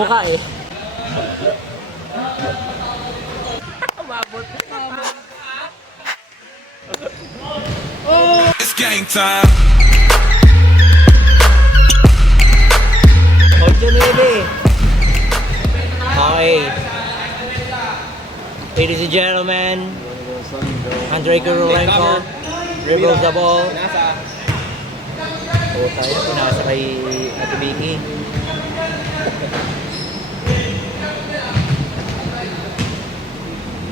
Mukha eh. It's game time. 8-9. Okay. Ladies and gentlemen, Andrei Kurylenko dribbles the ball. O tayo, pinasa kay Ate Vicky.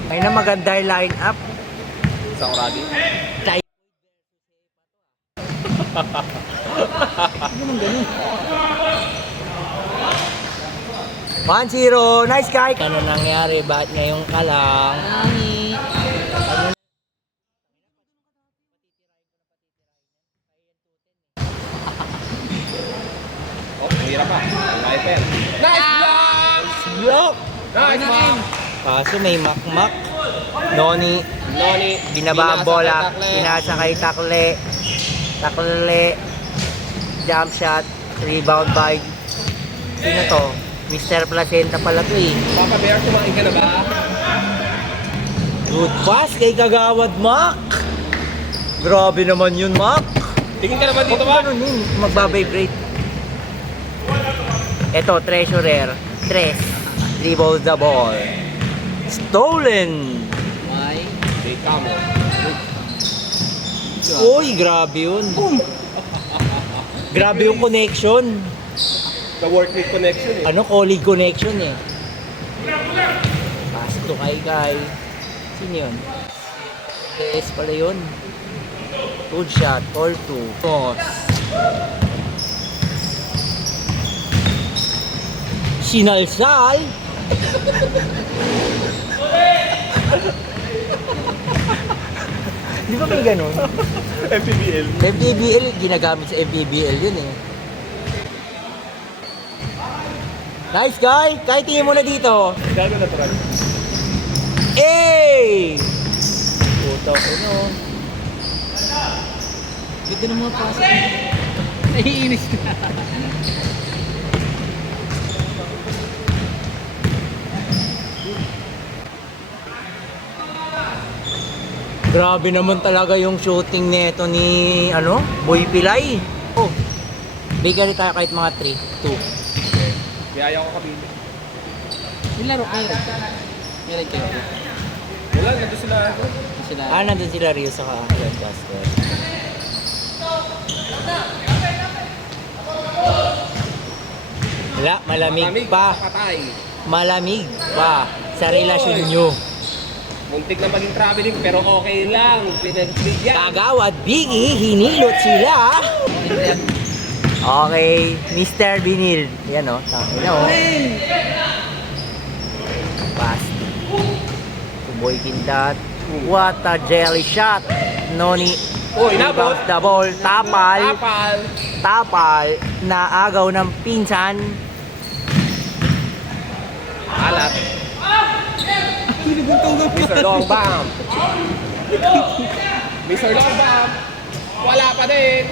Ay na maganda yung line up. Isang Rabi. Tay. One zero, nice guy. Ano nangyari? Ba't ngayong ka lang? Oh, hirap pa. Sniper. Nice block! Block! Nice block! Kaso may makmak. Noni, binaba ang bola. Pinasa kay Takle. Takle. Jump shot. Rebound by. Sino to? Mr. Placenta pala to eh. Papa Bear, kumain ka na ba? Good pass kay Kagawad Mac. Grabe naman yun, Mac. Tingin ka naman dito ba? Ano yun? Magbabibrate. Ito, treasurer. Tres. Dribbles the ball. Stolen. Hey, Camo. Uy, grabe yun. Grabe yung connection. The work with connection eh. Ano, colleague connection eh. Pass to kay. Sino yun? PS pala yun. Good shot, all two. Toss. Sinalsal. Di ba may ganun? MPBL. MPBL, ginagamit sa MPBL yun eh. Nice guy! Kahit tingin mo na dito. Gago natural. Hey! Puto ko no. Ganda ng mga pasok. Naiinis ka. Grabe naman talaga yung shooting nito ni Boy Pilay. Oh. Bigyan tayo kahit mga 3, 2. Kaya ayaw ko kabili. Nilaro kayo. Meron kayo. Wala, nandun sila. Nandun sila Rio sa Lancaster. Wala, malamig pa. Patay. Malamig pa sa relasyon nyo. Muntik na maging traveling pero okay lang. Pinagbigyan. Kagawad, Biggie, hinilot sila. Okay, Mr. Binil. Yan o, tangin na o. Pass. Boy Kindat. What a jelly shot. Noni. Oh, inabot. Rebounds the ball. Tapal. Tapal. Tapal. Naagaw ng pinsan. Alat. Mr. Long Bomb. Mr. Long Bomb. Wala pa din.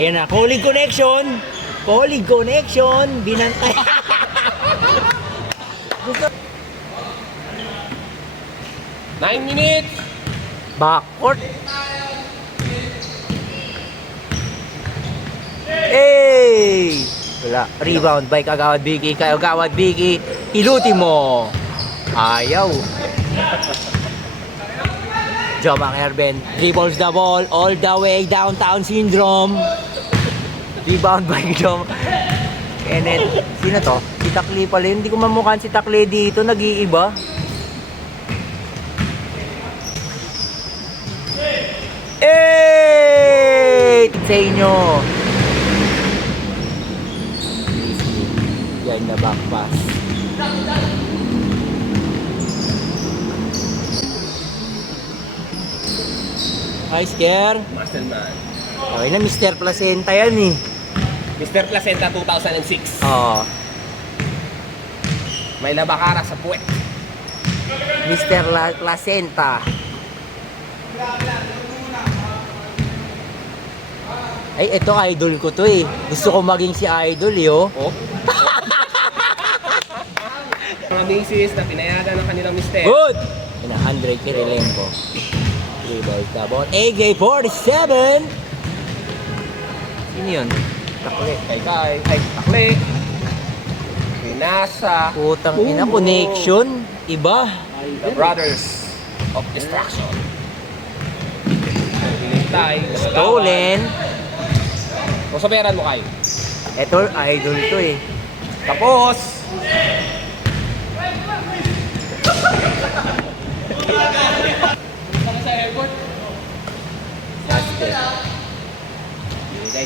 Ayan na, colleague connection. Colleague connection. Binantay. 9 minutes. Backcourt. Hey! Wala. Rebound by Kagawad Biggie. Kagawad Biggie. Hiluti mo. Ayaw. Jomar Herben. Dribbles the ball all the way. Downtown syndrome. Rebound by Jom. And then, sino to? Si Takli pala yun. Hindi ko mamukhaan si Takli dito. Nag-iiba. Hey! Sa inyo. Yan na back pass. Hi, Scare. Masterman. Okay na, Mr. Placenta yan eh. Mr. Placenta 2006. Oo. May nabakara sa puwet. Mr. Placenta. Ay, ito idol ko to eh. Gusto ko maging si idol eh, oh. Oh. Mga misis na pinayagan ng kanilang mister. Good! Ina, Andre Kirilenko. 3 balls down. AK-47! Sino yun? Takle. Kay. Ay, takle. Pinasa. Putang ina, connection. Iba. The Brothers of Destruction. Pinintay. Stolen. Kung sabihan mo kayo. Ito, idol to eh. Tapos.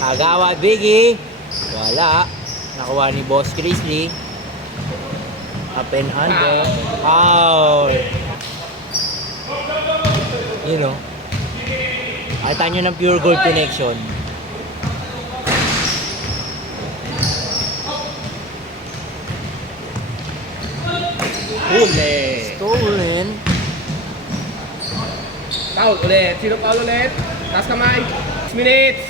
Agawad Biggie. Wala. Nakuha ni Boss Grizzly. Up and under. Foul. You know. Kita nyo ng pure gold connection. Huli. Stolen. Foul ulit. Sino foul ulit? Taas kamay. 6 minutes.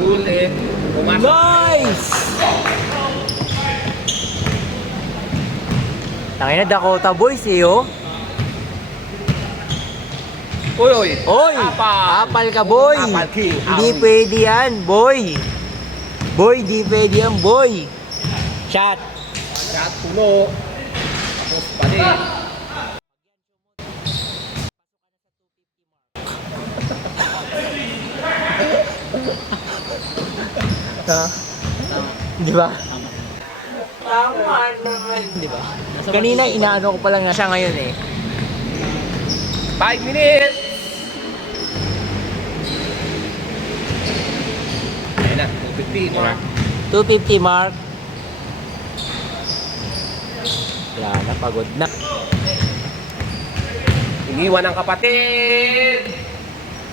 Ulit. Pumasok. Nice! Tangina Dakota Boys eh oh. Uy. Oy! Apal. Apal ka boy! Apal king. Hindi pwede yan, boy! Boy, di pwede yan, boy! Shot! Shot puno. Tapos balik. Ha? Di ba? Tama naman. Di ba? Kanina inaano ko pa lang na siya ngayon eh. 5 minutes. Ayun na. 250 mark. 250 mark. Wala na, pagod na. Iniwan ng kapatid.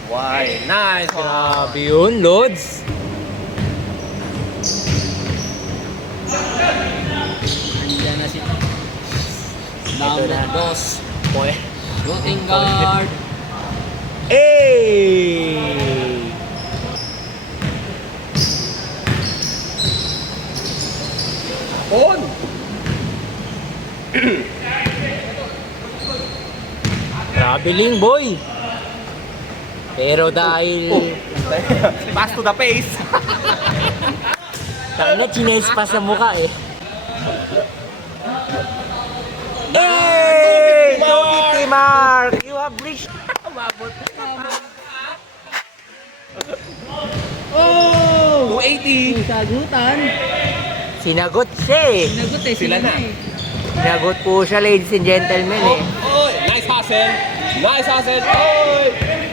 Why? Nice. Grabe yun, Lods. Andiyan na si Ito number na. 2. Boy. Shooting guard. Hey! On. Traveling boy. Pero dahil Pass to the face. tangina chines pa sa mukha eh. Hey! 250 mark! You have reached. Umabot. Oh! 280. Sagutan. Sinagot siya eh. Sinagot eh. Sila na. Sinagot po siya, ladies and gentlemen eh. Oy, nice hustle. Nice hustle. Oy.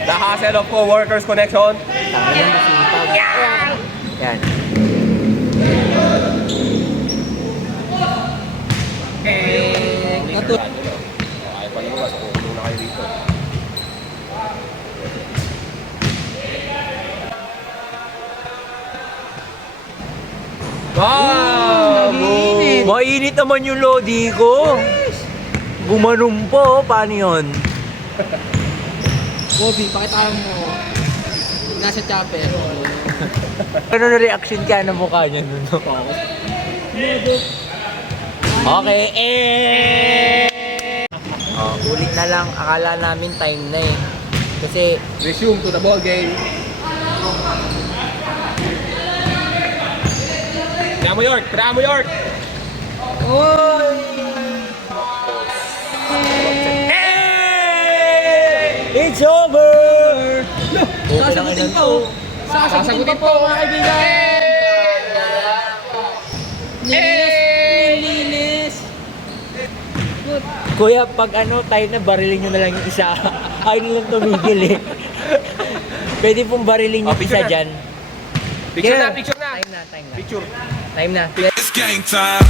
The hustle of co-workers connection. Tangina masipag. Yan. Katut. Ay, paano mo ba? So, kung na kayo dito. Wow! Nagiinit. Mainit naman yung lodi ko. Gumanong po, paano yun? Bobby, pakitaan mo. Nasa chopper. Ano na reaction ka ng mukha niya nun? No? Okay, ulit na lang. Akala namin time na eh. Kasi, Resume to the ball game. Tira mo York! Tira mo York! it's over! Sasagutin pa oh. Sasagutin pa mga kaibigan. Nilinis. Good. Kuya, pag ano, tayo na, barilin nyo na lang yung isa. Ayaw nilang tumigil eh. Pwede pong barilin yung Picture isa na. dyan. Picture Yeah. na, picture na! Time na, time na. Picture. Time na. It's game time.